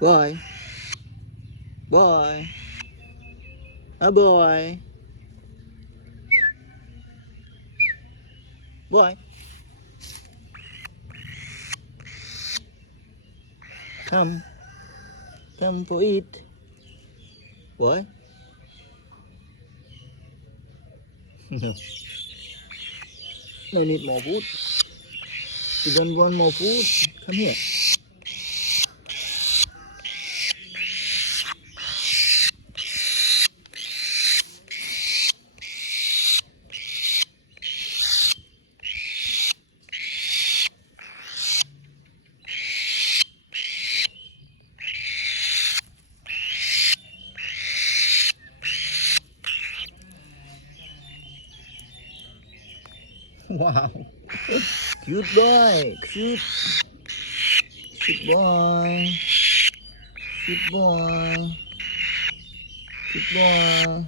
Boy, boy, a boy, boy, come, come for eat, boy. No, no need more food. You don't want more food. Come here. Wow, cute boy, cute, cute boy, cute boy, cute boy.